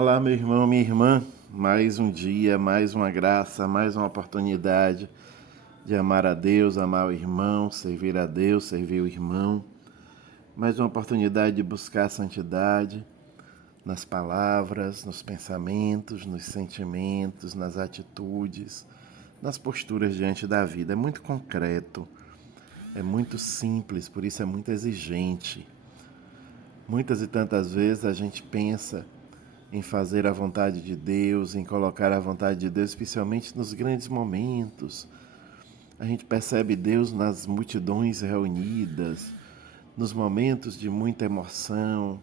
Olá, meu irmão, minha irmã. Mais um dia, mais uma graça, mais uma oportunidade de amar a Deus, amar o irmão, servir a Deus, servir o irmão. Mais uma oportunidade de buscar a santidade nas palavras, nos pensamentos, nos sentimentos, nas atitudes, nas posturas diante da vida. É muito concreto, é muito simples, por isso é muito exigente. Muitas e tantas vezes a gente pensa em fazer a vontade de Deus, em colocar a vontade de Deus, especialmente nos grandes momentos. A gente percebe Deus nas multidões reunidas, nos momentos de muita emoção,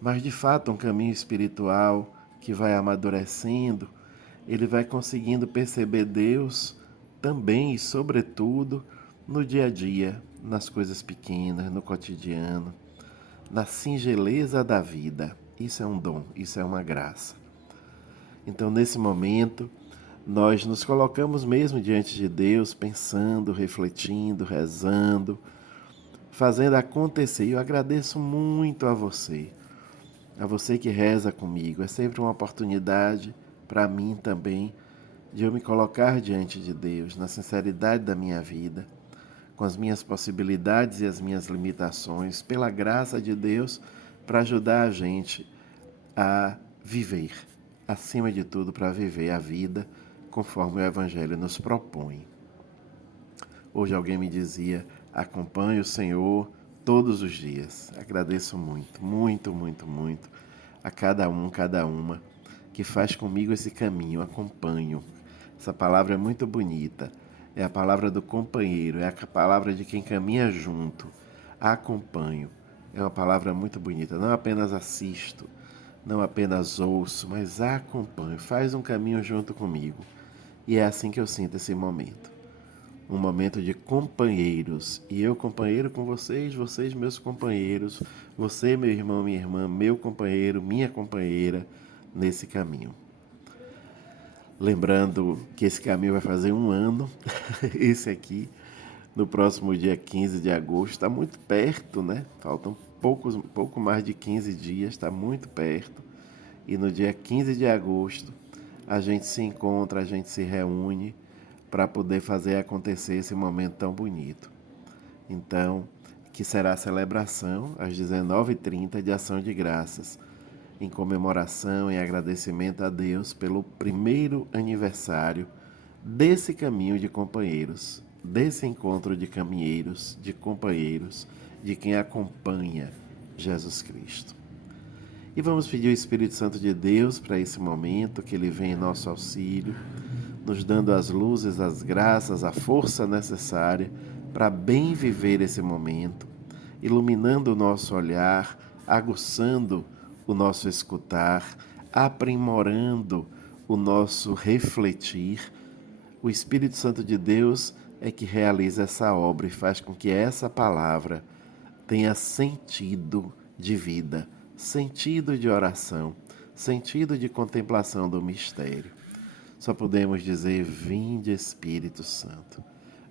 mas de fato um caminho espiritual que vai amadurecendo, ele vai conseguindo perceber Deus também e sobretudo no dia a dia, nas coisas pequenas, no cotidiano, na singeleza da vida. Isso é um dom, isso é uma graça. Então, nesse momento, nós nos colocamos mesmo diante de Deus, pensando, refletindo, rezando, fazendo acontecer. E eu agradeço muito a você que reza comigo. É sempre uma oportunidade para mim também de eu me colocar diante de Deus, na sinceridade da minha vida, com as minhas possibilidades e as minhas limitações, pela graça de Deus, para ajudar a gente a viver, acima de tudo, para viver a vida conforme o Evangelho nos propõe. Hoje alguém me dizia: acompanhe o Senhor todos os dias. Agradeço muito, muito, muito, muito a cada uma que faz comigo esse caminho. Acompanho. Essa palavra é muito bonita. É a palavra do companheiro, é a palavra de quem caminha junto. Acompanho. É uma palavra muito bonita. Não apenas assisto, não apenas ouço, mas acompanho. Faz um caminho junto comigo. E é assim que eu sinto esse momento. Um momento de companheiros. E eu companheiro com vocês, vocês meus companheiros, você meu irmão, minha irmã, meu companheiro, minha companheira nesse caminho. Lembrando que esse caminho vai fazer um ano, esse aqui, no próximo dia 15 de agosto, está muito perto, né? Faltam pouco mais de 15 dias, está muito perto. E no dia 15 de agosto, a gente se encontra, a gente se reúne para poder fazer acontecer esse momento tão bonito. Então, que será a celebração às 19h30 de Ação de Graças, em comemoração e agradecimento a Deus pelo primeiro aniversário desse caminho de companheiros, desse encontro de caminheiros, de companheiros, de quem acompanha Jesus Cristo. E vamos pedir o Espírito Santo de Deus para esse momento, que ele venha em nosso auxílio, nos dando as luzes, as graças, a força necessária para bem viver esse momento, iluminando o nosso olhar, aguçando o nosso escutar, aprimorando o nosso refletir. O Espírito Santo de Deus é que realiza essa obra e faz com que essa palavra tenha sentido de vida, sentido de oração, sentido de contemplação do mistério. Só podemos dizer: vinde Espírito Santo,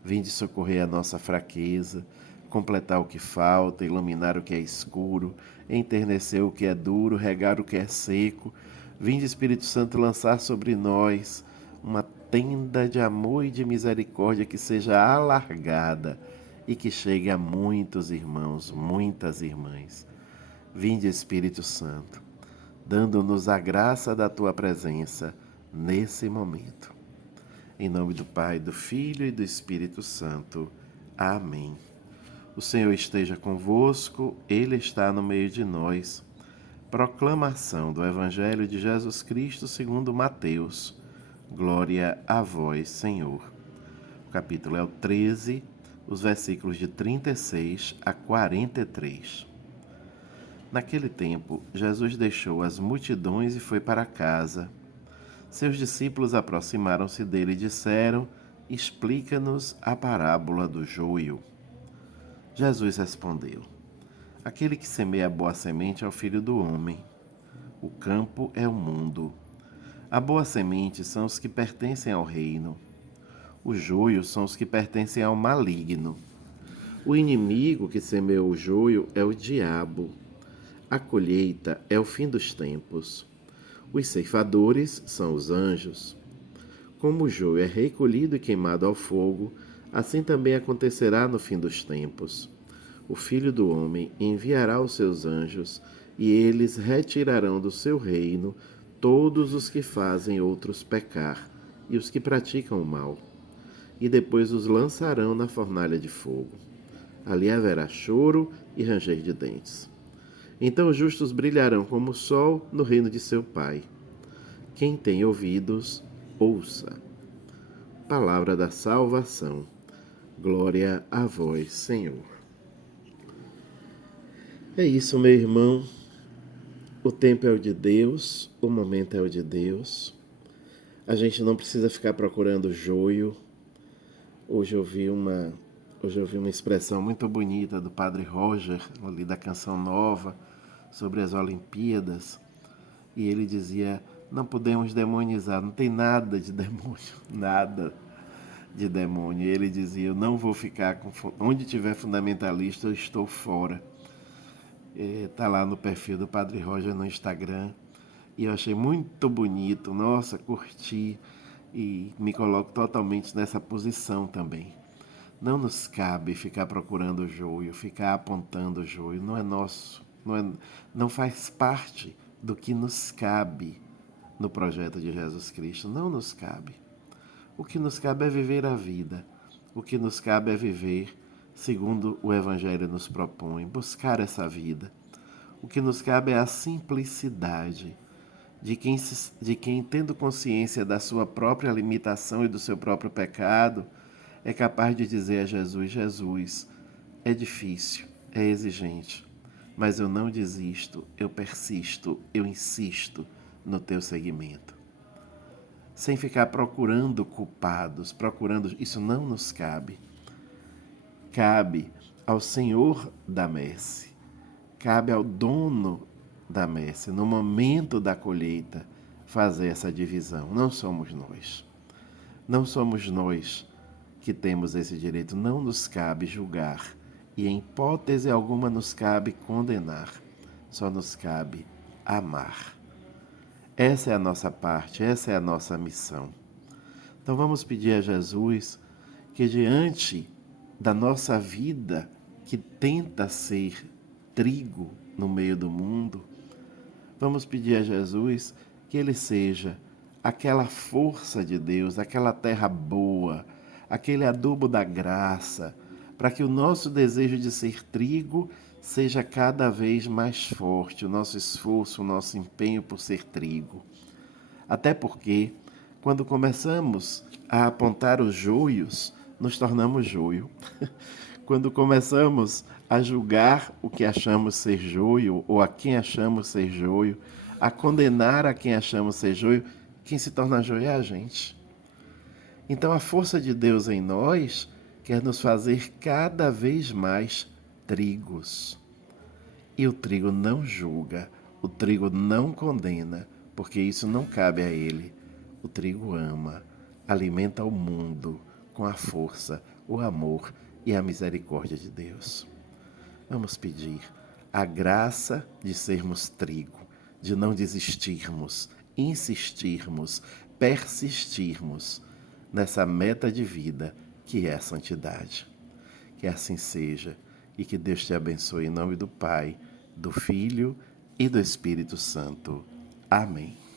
vinde socorrer a nossa fraqueza, completar o que falta, iluminar o que é escuro, enternecer o que é duro, regar o que é seco. Vinde Espírito Santo lançar sobre nós uma tenda de amor e de misericórdia que seja alargada e que chegue a muitos irmãos, muitas irmãs. Vinde Espírito Santo, dando-nos a graça da tua presença nesse momento. Em nome do Pai, do Filho e do Espírito Santo. Amém. O Senhor esteja convosco, Ele está no meio de nós. Proclamação do Evangelho de Jesus Cristo segundo Mateus. Glória a vós, Senhor. O capítulo é o 13, os versículos de 36 a 43. Naquele tempo, Jesus deixou as multidões e foi para casa. Seus discípulos aproximaram-se dele e disseram: explica-nos a parábola do joio. Jesus respondeu: aquele que semeia a boa semente é o Filho do homem. O campo é o mundo. A boa semente são os que pertencem ao reino. Os joios são os que pertencem ao maligno. O inimigo que semeou o joio é o diabo. A colheita é o fim dos tempos. Os ceifadores são os anjos. Como o joio é recolhido e queimado ao fogo, assim também acontecerá no fim dos tempos. O Filho do Homem enviará os seus anjos, e eles retirarão do seu reino todos os que fazem outros pecar e os que praticam o mal, e depois os lançarão na fornalha de fogo. Ali haverá choro e ranger de dentes. Então os justos brilharão como o sol no reino de seu Pai. Quem tem ouvidos, ouça. Palavra da salvação. Glória a vós, Senhor. É isso, meu irmão. O tempo é o de Deus, o momento é o de Deus. A gente não precisa ficar procurando joio. Hoje eu vi uma expressão muito bonita do Padre Roger, ali da Canção Nova, sobre as Olimpíadas. E ele dizia: não podemos demonizar, não tem nada de demônio, nada de demônio. E ele dizia: eu não vou ficar com. Onde tiver fundamentalista, eu estou fora. Tá lá no perfil do Padre Roger no Instagram. E eu achei muito bonito, nossa, curti e me coloco totalmente nessa posição também. Não nos cabe ficar procurando o joio, ficar apontando o joio, não é nosso, não faz parte do que nos cabe no projeto de Jesus Cristo, não nos cabe. O que nos cabe é viver a vida, o que nos cabe é viver segundo o Evangelho nos propõe, buscar essa vida. O que nos cabe é a simplicidade de quem, tendo consciência da sua própria limitação e do seu próprio pecado, é capaz de dizer a Jesus: Jesus, é difícil, é exigente, mas eu não desisto, eu persisto, eu insisto no teu seguimento. Sem ficar procurando culpados, isso não nos cabe. Cabe ao Senhor da messe, cabe ao dono da messe, no momento da colheita, fazer essa divisão. Não somos nós. Não somos nós que temos esse direito. Não nos cabe julgar e, em hipótese alguma, nos cabe condenar. Só nos cabe amar. Essa é a nossa parte, essa é a nossa missão. Então vamos pedir a Jesus que, diante da nossa vida que tenta ser trigo no meio do mundo, vamos pedir a Jesus que Ele seja aquela força de Deus, aquela terra boa, aquele adubo da graça, para que o nosso desejo de ser trigo seja cada vez mais forte, o nosso esforço, o nosso empenho por ser trigo. Até porque, quando começamos a apontar os joios, nos tornamos joio. Quando começamos a julgar o que achamos ser joio, ou a quem achamos ser joio, a condenar a quem achamos ser joio, quem se torna joio é a gente. Então a força de Deus em nós quer nos fazer cada vez mais trigos. E o trigo não julga, o trigo não condena, porque isso não cabe a ele. O trigo ama, alimenta o mundo com a força, o amor e a misericórdia de Deus. Vamos pedir a graça de sermos trigo, de não desistirmos, insistirmos, persistirmos nessa meta de vida que é a santidade. Que assim seja e que Deus te abençoe em nome do Pai, do Filho e do Espírito Santo. Amém.